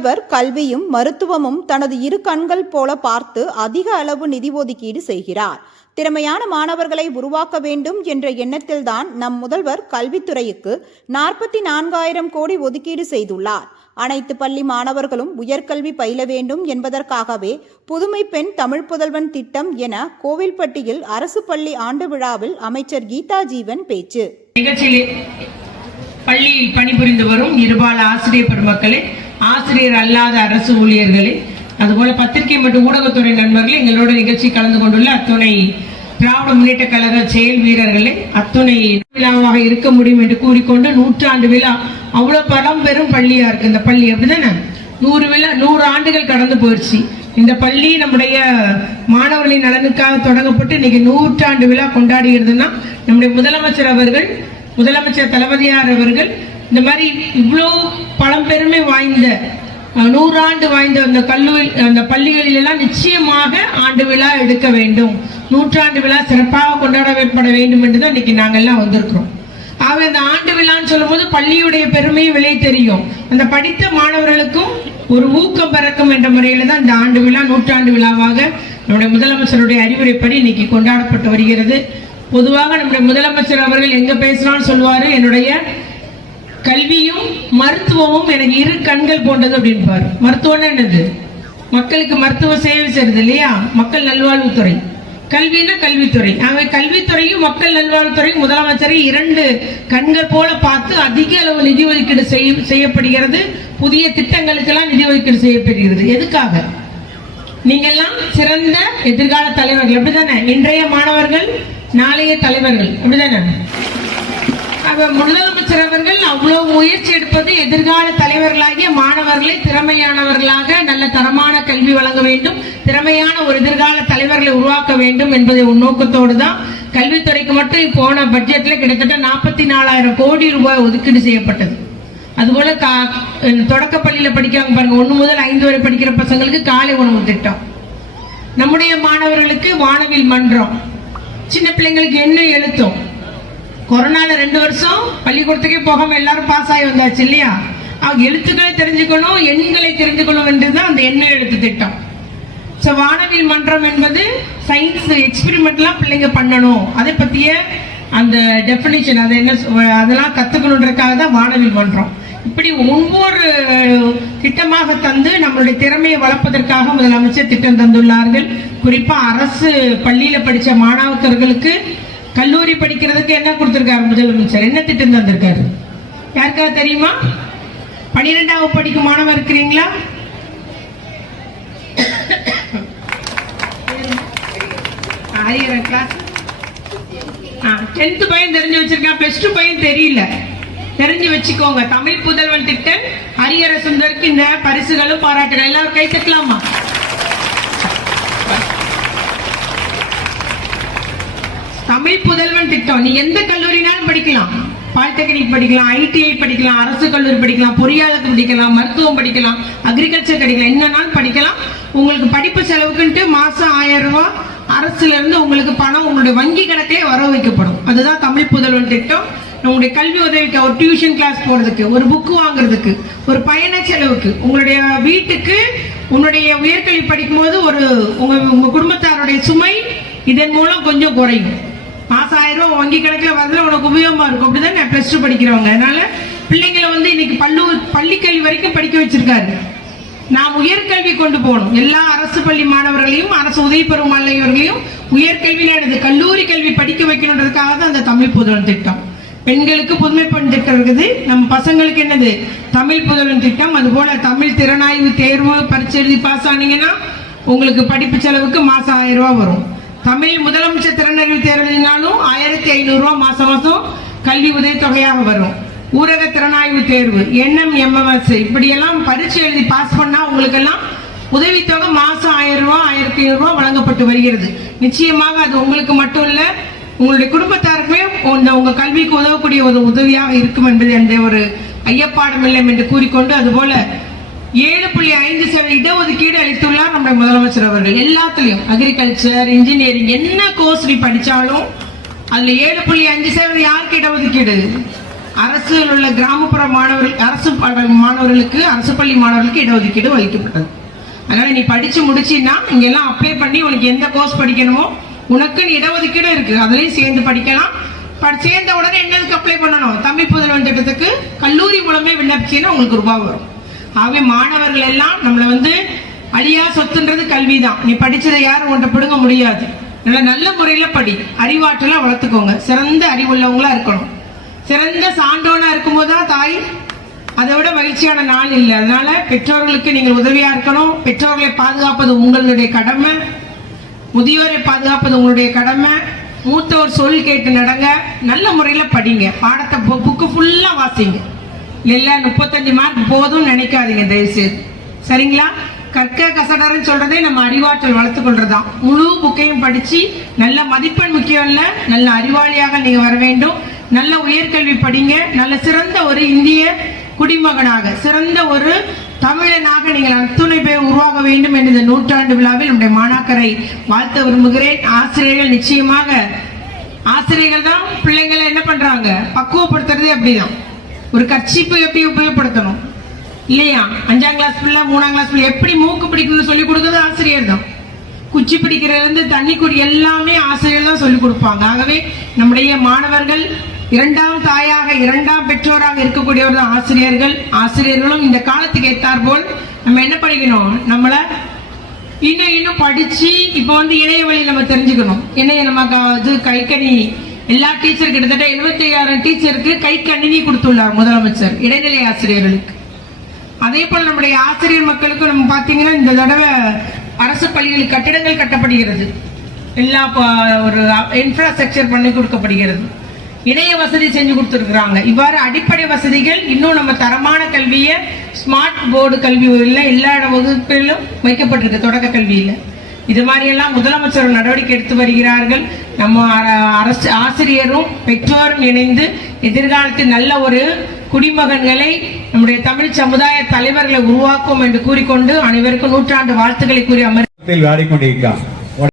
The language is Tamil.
முதல்வர் கல்வியும் மருத்துவமும் தனது இரு கண்கள் போல பார்த்து அதிக அளவு நிதி ஒதுக்கீடு செய்கிறார். திறமையான மாணவர்களை உருவாக்க வேண்டும் என்ற எண்ணத்தில்தான் நம் முதல்வர் கல்வித்துறைக்கு நாற்பத்தி நான்காயிரம் கோடி ஒதுக்கீடு செய்துள்ளார். அனைத்து பள்ளி மாணவர்களும் உயர்கல்வி பயில வேண்டும் என்பதற்காகவே புதுமை பெண் தமிழ் புதல்வன் திட்டம் என கோவில்பட்டியில் அரசு பள்ளி ஆண்டு விழாவில் அமைச்சர் கீதா ஜீவன் பேச்சு. நிகழ்ச்சியில் பள்ளியில் பணிபுரிந்து வரும் இருபால ஆசிரியர் பெருமக்களே ஆசிரியர் அல்லாத அரசு ஊழியர்களே அதுபோல பத்திரிகை மற்றும் ஊடகத்துறை நண்பர்களே எங்களோட நிகழ்ச்சி கலந்து கொண்டுள்ள அத்துணை திராவிட முன்னேற்ற கழக செயல் வீரர்களே அத்துணை விழாவாக இருக்க முடியும் என்று கூறிக்கொண்டு நூற்றாண்டு விழா அவ்வளவு பழம்பெரும் பள்ளியா இருக்கு. இந்த பள்ளி அப்படிதானே? நூறு விழா நூறு ஆண்டுகள் கடந்து போயிடுச்சு. இந்த பள்ளி நம்முடைய மாணவர்களின் நலனுக்காக தொடங்கப்பட்டு இன்னைக்கு நூற்றாண்டு விழா கொண்டாடுகிறதுனா நம்முடைய முதலமைச்சர் அவர்கள் முதலமைச்சர் தளபதியார் அவர்கள் இந்த மாதிரி இவ்வளோ பழம்பெருமை வாய்ந்த நூறாண்டு வாய்ந்த அந்த கல்லூரி அந்த பள்ளிகளிலெல்லாம் நிச்சயமாக ஆண்டு விழா எடுக்க வேண்டும். நூற்றாண்டு விழா சிறப்பாக கொண்டாடப்பட வேண்டும் என்று தான் இன்னைக்கு நாங்கள்லாம் வந்திருக்கிறோம். ஆக அந்த ஆண்டு விழான்னு சொல்லும்போது பள்ளியுடைய பெருமையும் விலை தெரியும். அந்த படித்த மாணவர்களுக்கும் ஒரு ஊக்கம் பிறக்கும் என்ற முறையில் தான் இந்த ஆண்டு விழா நூற்றாண்டு விழாவாக நம்முடைய முதலமைச்சருடைய அறிவுரைப்படி இன்னைக்கு கொண்டாடப்பட்டு வருகிறது. பொதுவாக நம்முடைய முதலமைச்சர் அவர்கள் எங்க பேசினாலும் சொல்லுவாரு என்னுடைய கல்வியும் மருத்துவமும் எனக்கு இரு கண்கள் போன்றது அப்படின்பார் மருத்துவம்னா என்னது? மக்களுக்கு மருத்துவ சேவை செய்யறது இல்லையா? மக்கள் நல்வாழ்வுத்துறை. கல்வின்னா கல்வித்துறை. அவை கல்வித்துறையும் மக்கள் நல்வாழ்வுத்துறையும் முதலமைச்சரை இரண்டு கண்கள் போல பார்த்து அதிக அளவு நிதி ஒதுக்கீடு செய்ய- செய்யப்படுகிறது. புதிய திட்டங்களுக்கெல்லாம் நிதி ஒதுக்கீடு செய்யப்படுகிறது. எதுக்காக? நீங்கெல்லாம் சிறந்த எதிர்கால தலைவர்கள். அப்படிதானே? இன்றைய மாணவர்கள் நாளைய தலைவர்கள். அப்படிதானே? அப்ப முதலமைச்சர் அவர்கள் அவ்வளவு முயற்சி எடுப்பது எதிர்கால தலைவர்களாகிய மாணவர்களை திறமையானவர்களாக நல்ல தரமான கல்வி வழங்க வேண்டும் திறமையான ஒரு எதிர்கால தலைவர்களை உருவாக்க வேண்டும் என்பதை ஒரு நோக்கத்தோடு தான். கல்வித்துறைக்கு மட்டும் போன பட்ஜெட்ல கிட்டத்தட்ட நாற்பத்தி நாலாயிரம் கோடி ரூபாய் ஒதுக்கீடு செய்யப்பட்டது. அதுபோல கா- தொடக்க பள்ளியில படிக்கிறாங்க பாருங்க ஒன்று முதல் ஐந்து வரை படிக்கிற பசங்களுக்கு காலை உணவு திட்டம். நம்முடைய மாணவர்களுக்கு வானவில் மன்றம். சின்ன பிள்ளைங்களுக்கு என்ன எழுத்தும். கொரோனால ரெண்டு வருஷம் பள்ளிக்கூடத்துக்கே போகாம எல்லாரும் பாஸ் ஆகி வந்தாச்சு இல்லையா? அவங்க எழுத்துக்களை தெரிஞ்சுக்கணும் எண்களை தெரிஞ்சுக்கணும் என்றுதான் அந்த எண்ண எழுத்து திட்டம். ஸோ வானவில் மன்றம் என்பது சயின்ஸ் எக்ஸ்பெரிமெண்ட்லாம் பிள்ளைங்க பண்ணணும். அதை பற்றிய அந்த டெஃபினிஷன் அதை என்ன சொ- அதெல்லாம் கற்றுக்கணுன்றதுக்காக தான் வானவில் மன்றம். இப்படி ஒவ்வொரு திட்டமாக தந்து நம்மளுடைய திறமையை வளர்ப்பதற்காக முதலமைச்சர் திட்டம் தந்துள்ளார்கள். குறிப்பாக அரசு பள்ளியில் படித்த மாணவர்களுக்கு கல்லூரி படிக்கிறதுக்கு என்ன கொடுத்துருக்காரு முதலமைச்சர்? என்ன திட்டம் தந்திருக்காரு? யாருக்காவது தெரியுமா? பன்னிரெண்டாவது படிக்கும் மாணவர் இருக்கிறீங்களா? ஹரியர் டென்த் பையன் தெரிஞ்சு வச்சிருக்கான். பிளஸ் டூ பையன் தெரியல. தெரிஞ்சு வச்சுக்கோங்க. தமிழ் புதல்வன் திட்டம் ஹரியர சுந்தருக்கு இந்த பரிசுகளும் பாராட்டுகள். எல்லாரும் கை தட்டலாமா தமிழ் புதல்வன் நீ எந்த கல்லூரினாலும் படிக்கலாம். பாலிடெக்னிக் படிக்கலாம் ஐடிஐ படிக்கலாம் அரசு கல்லூரி படிக்கலாம் பொறியாளர் படிக்கலாம் மருத்துவம் படிக்கலாம் அக்ரிகல்ச்சர் படிக்கலாம் என்னன்னாலும் படிக்கலாம். உங்களுக்கு படிப்பு செலவுக்குன்ட்டு மாசம் ஆயிரம் ரூபாய் அரசுல இருந்து உங்களுக்கு பணம் உங்களுடைய வங்கி கணக்கிலே வர வைக்கப்படும். அதுதான் தமிழ் புதல்வன் திட்டம். உங்களுடைய கல்வி உதவிக்கு ஒரு டியூஷன் கிளாஸ் போறதுக்கு ஒரு புக்கு வாங்குறதுக்கு ஒரு பயண செலவுக்கு உங்களுடைய வீட்டுக்கு உன்னுடைய உயர்கல்வி படிக்கும்போது ஒரு உங்க உங்க குடும்பத்தாருடைய சுமை இதன் மூலம் கொஞ்சம் குறையும். மாசம் ஆயிரம் ரூபாய் வங்கி கணக்குல வரதுல உனக்கு உபயோகமா இருக்கும். அப்படிதான் பிளஸ் டூ படிக்கிறவங்க. அதனால பிள்ளைங்களை வந்து இன்னைக்கு பள்ளு பள்ளி கல்வி வரைக்கும் படிக்க வச்சிருக்காரு. நாம் உயர்கல்வி கொண்டு போகணும். எல்லா அரசு பள்ளி மாணவர்களையும் அரசு உதவி பெறும் மாணவர்களையும் உயர்கல்வியிலானது கல்லூரி கல்வி படிக்க வைக்கணுன்றதுக்காக தான் அந்த தமிழ் புதல்வன் திட்டம். பெண்களுக்கு புதுமை பெண் திட்டம் இருக்குது. நம்ம பசங்களுக்கு என்னது? தமிழ் புதல்வன் திட்டம். அதுபோல தமிழ் திறனாய்வு தேர்வு பரீட்சை எழுதி பாஸ் ஆனீங்கன்னா உங்களுக்கு படிப்பு செலவுக்கு மாசம் ஆயிரம் ரூபா வரும். தமிழ் முதலமைச்சர் திறனறிவு தேர்வு ஆயிரத்தி ஐநூறு மாதம் மாசம் மாசம் கல்வி உதவித்தொகையாக வரும். ஊரக திறனாய்வு தேர்வு என்எம் எம்எம்எஸ் இப்படியெல்லாம் பரீட்சை எழுதி பாஸ் பண்ணா உங்களுக்கெல்லாம் உதவித்தொகை மாசம் ஆயிரம் ரூபா ஆயிரத்தி ஐநூறு வழங்கப்பட்டு வருகிறது. நிச்சயமாக அது உங்களுக்கு மட்டும் இல்ல உங்களுடைய குடும்பத்தாருக்குமே இந்த உங்க கல்விக்கு உதவக்கூடிய ஒரு உதவியாக இருக்கும் என்பது என்ற ஒரு ஐயப்பாடும் இல்லை என்று கூறிக்கொண்டு அதுபோல ஏழு புள்ளி ஐந்து சதவீத இடஒதுக்கீடு அளித்துள்ளார் நம்முடைய முதலமைச்சர் அவர்கள். எல்லாத்துலயும் அக்ரிகல்ச்சர் இன்ஜினியரிங் என்ன கோர்ஸ் நீ படிச்சாலும் அதுல ஏழு புள்ளி அஞ்சு சதவீதம் யாருக்கு இடஒதுக்கீடு அரசில் உள்ள கிராமப்புற மாணவர்கள் அரசு மாணவர்களுக்கு அரசு பள்ளி மாணவர்களுக்கு இடஒதுக்கீடு அளிக்கப்பட்டது அதனால நீ படிச்சு முடிச்சின்னா இங்க எல்லாம் அப்ளை பண்ணி உனக்கு எந்த கோர்ஸ் படிக்கணுமோ உனக்குன்னு இடஒதுக்கீடு இருக்கு. அதுலயும் சேர்ந்து படிக்கலாம். ப- சேர்ந்த உடனே என்னதுக்கு அப்ளை பண்ணணும்? தம்பி புதல்வன் திட்டத்துக்கு கல்லூரி மூலமே விண்ணப்பிச்சீங்கன்னா உங்களுக்கு ரூபாய் வரும். ஆகவே மாணவர்கள் எல்லாம் நம்மள வந்து அழியா சொத்துன்றது கல்வி தான் நீ படிச்சதை யாரும் உன்கிட்ட பிடுங்க முடியாது. நல்ல நல்ல முறையில் படி. அறிவாற்றலா வளர்த்துக்கோங்க. சிறந்த அறிவுள்ளவங்களா இருக்கணும். சிறந்த சான்றோனா இருக்கும்போது தான் தாய் அதை விட மகிழ்ச்சியான நாள் இல்லை. அதனால பெற்றோர்களுக்கு நீங்கள் உதவியா இருக்கணும். பெற்றோர்களை பாதுகாப்பது உங்களுடைய கடமை. முதியோரை பாதுகாப்பது உங்களுடைய கடமை. மூத்தோர் சொல் கேட்டு நடங்க. நல்ல முறையில் படிங்க. பாடத்தை புக்கு ஃபுல்லாக வாசிங்க. இல்லை முப்பத்தஞ்சு மார்க் போதும் நினைக்காதீங்க தயவுசெய்து. சரிங்களா? கற்க கசடர்னு சொல்றதே நம்ம அறிவாற்றல் வளர்த்து கொள்றதுதான். முழு புக்கையும் படிச்சு நல்ல மதிப்பெண் முக்கியம் இல்ல நல்ல அறிவாளியாக நீங்க வர வேண்டும். நல்ல உயர்கல்வி படிங்க. நல்ல சிறந்த ஒரு இந்திய குடிமகனாக சிறந்த ஒரு தமிழனாக நீங்கள் அத்துணை பேர் உருவாக வேண்டும் என்ற இந்த நூற்றாண்டு விழாவில் நம்முடைய மாணாக்கரை வாழ்த்த விரும்புகிறேன். ஆசிரியர்கள் நிச்சயமாக ஆசிரியர்கள் தான் பிள்ளைங்களை என்ன பண்றாங்க? பக்குவப்படுத்துறதே அப்படிதான். ஒரு கர்ச்சிப்பு எப்படி உபயோகப்படுத்தணும்? இல்லையா? அஞ்சாம் கிளாஸ் பிள்ளை மூணாம் கிளாஸ் பிள்ளை எப்படி மூக்கு பிடிக்கணும்னு சொல்லி கொடுக்கறது ஆசிரியர் தான். குச்சி பிடிக்கிறதுலேருந்து தண்ணி குடி எல்லாமே ஆசிரியர் தான் சொல்லி கொடுப்பாங்க. ஆகவே நம்முடைய மாணவர்கள் இரண்டாம் தாயாக இரண்டாம் பெற்றோராக இருக்கக்கூடியவர் தான் ஆசிரியர்கள். ஆசிரியர்களும் இந்த காலத்துக்கு ஏற்றார் போல் நம்ம என்ன படிக்கணும்? நம்மளை இன்னும் இன்னும் படிச்சு இப்போ வந்து இணைய வழி நம்ம தெரிஞ்சுக்கணும். இணைய நமக்கு இது கைக்கணி எல்லா டீச்சர் கிட்டத்தட்ட எழுபத்தி ஐயாயிரம் டீச்சருக்கு கை கணினி கொடுத்துள்ளார் முதலமைச்சர் இடைநிலை ஆசிரியர்களுக்கு. அதே போல் நம்முடைய ஆசிரியர் மக்களுக்கு நம்ம பார்த்தீங்கன்னா இந்த தடவை அரசு பள்ளிகளில் கட்டிடங்கள் கட்டப்படுகிறது. எல்லா ப- ஒரு இன்ஃப்ராஸ்ட்ரக்சர் பண்ணி கொடுக்கப்படுகிறது. இணைய வசதி செஞ்சு கொடுத்துருக்குறாங்க. இவ்வாறு அடிப்படை வசதிகள் இன்னும் நம்ம தரமான கல்வியை ஸ்மார்ட் போர்டு கல்வி எல்லா வகுப்பிலும் வைக்கப்பட்டிருக்கு தொடக்க கல்வியில். இது மாதிரி எல்லாம் முதலமைச்சர் நடவடிக்கை எடுத்து வருகிறார்கள். நம்ம அரசு ஆசிரியரும் பெற்றோரும் இணைந்து எதிர்காலத்தில் நல்ல ஒரு குடிமகன்களை நம்முடைய தமிழ் சமுதாய தலைவர்களை உருவாக்கும் என்று கூறிக்கொண்டு அனைவருக்கும் நூற்றாண்டு வாழ்த்துக்களை கூறி அமர் வாடிக்கொண்டிருக்கிறான்